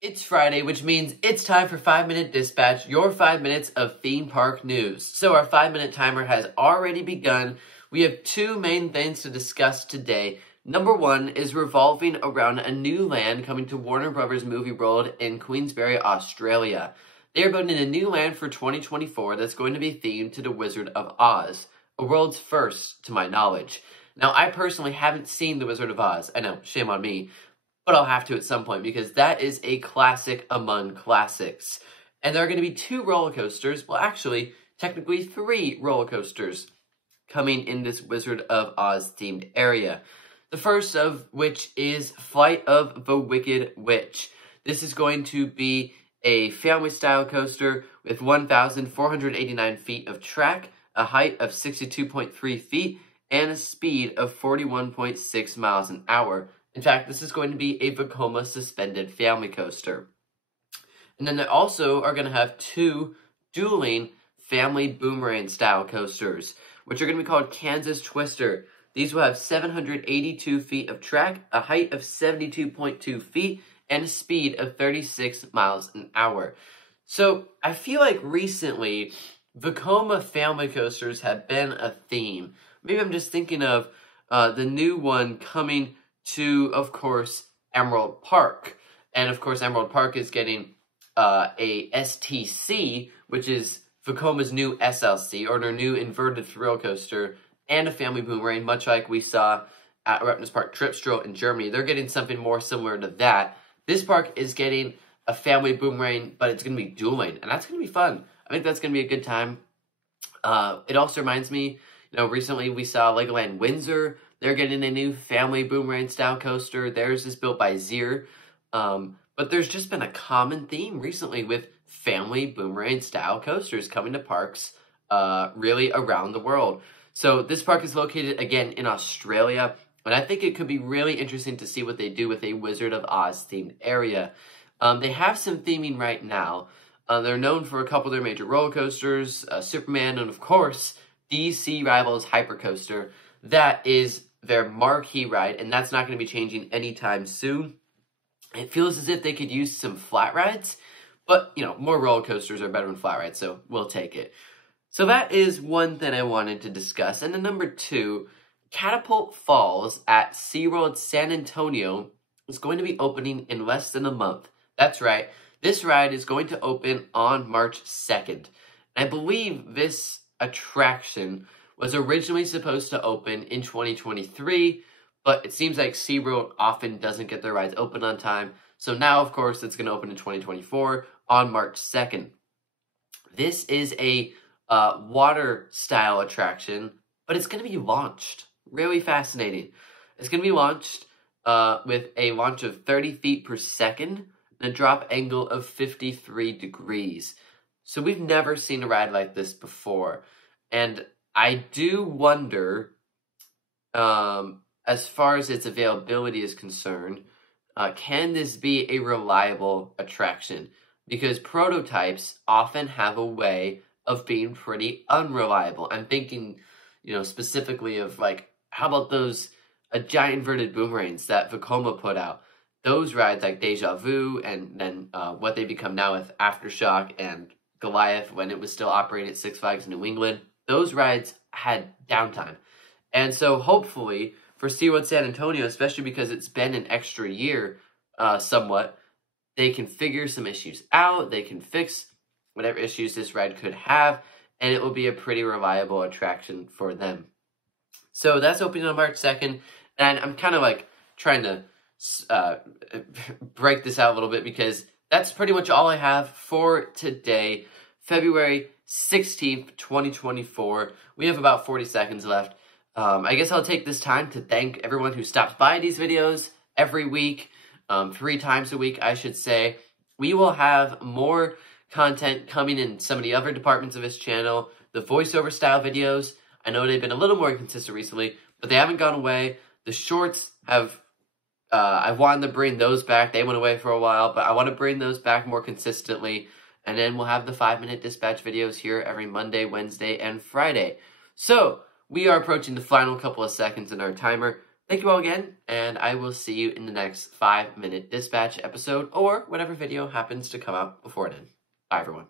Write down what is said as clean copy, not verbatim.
It's Friday, which means it's time for 5-Minute Dispatch, your 5 minutes of theme park news. So our 5-minute timer has already begun. We have two main things to discuss today. Number one is revolving around a new land coming to Warner Bros. Movie World in Queensbury, Australia. They are building a new land for 2024 that's going to be themed to the Wizard of Oz, a world's first, to my knowledge. Now, I personally haven't seen The Wizard of Oz. I know, shame on me. But I'll have to at some point because that is a classic among classics. And there are going to be 2 roller coasters, well actually, technically 3 roller coasters coming in this Wizard of Oz themed area. The first of which is Flight of the Wicked Witch. This is going to be a family style coaster with 1,489 feet of track, a height of 62.3 feet, and a speed of 41.6 miles an hour. In fact, this is going to be a Vekoma suspended family coaster. And then they also are going to have 2 dueling family boomerang style coasters, which are going to be called Kansas Twister. These will have 782 feet of track, a height of 72.2 feet, and a speed of 36 miles an hour. So I feel like recently, Vekoma family coasters have been a theme. Maybe I'm just thinking of the new one coming to, of course, Emerald Park. And, of course, Emerald Park is getting a STC, which is Vekoma's new SLC, or their new inverted thrill coaster, and a family boomerang, much like we saw at Erlebnis Park Tripsdrill in Germany. They're getting something more similar to that. This park is getting a family boomerang, but it's going to be dueling, and that's going to be fun. I think that's going to be a good time. It also reminds me, recently we saw Legoland Windsor. They're getting a new family boomerang-style coaster. Theirs is built by Zier. But there's just been a common theme recently with family boomerang-style coasters coming to parks really around the world. So this park is located, again, in Australia. And I think it could be really interesting to see what they do with a Wizard of Oz-themed area. They have some theming right now. They're known for a couple of their major roller coasters, Superman, and, of course, DC Rivals Hypercoaster. That is their marquee ride, and that's not going to be changing anytime soon. It feels as if they could use some flat rides, but, more roller coasters are better than flat rides, so we'll take it. So that is one thing I wanted to discuss. And then number 2, Catapult Falls at SeaWorld San Antonio is going to be opening in less than a month. That's right, this ride is going to open on March 2nd. And I believe this attraction was originally supposed to open in 2023, but it seems like SeaWorld often doesn't get their rides open on time. So now, of course, it's going to open in 2024 on March 2nd. This is a water-style attraction, but it's going to be launched. Really fascinating. It's going to be launched with a launch of 30 feet per second and a drop angle of 53 degrees. So we've never seen a ride like this before. And I do wonder, as far as its availability is concerned, can this be a reliable attraction? Because prototypes often have a way of being pretty unreliable. I'm thinking, specifically of, how about those giant inverted boomerangs that Vekoma put out? Those rides, like Deja Vu, and then what they become now with Aftershock and Goliath, when it was still operating at Six Flags New England, those rides had downtime. And so hopefully for SeaWorld San Antonio, especially because it's been an extra year somewhat, they can figure some issues out, they can fix whatever issues this ride could have, and it will be a pretty reliable attraction for them. So that's opening on March 2nd, and I'm kind of trying to break this out a little bit because that's pretty much all I have for today, February 16th, 2024. We have about 40 seconds left. I guess I'll take this time to thank everyone who stops by these videos every week, 3 times a week, I should say. We will have more content coming in some of the other departments of this channel. The voiceover style videos, I know they've been a little more consistent recently, but they haven't gone away. The shorts have, I wanted to bring those back. They went away for a while, but I want to bring those back more consistently. And then we'll have the 5-minute dispatch videos here every Monday, Wednesday, and Friday. So we are approaching the final couple of seconds in our timer. Thank you all again, and I will see you in the next 5-minute dispatch episode or whatever video happens to come out before then. Bye, everyone.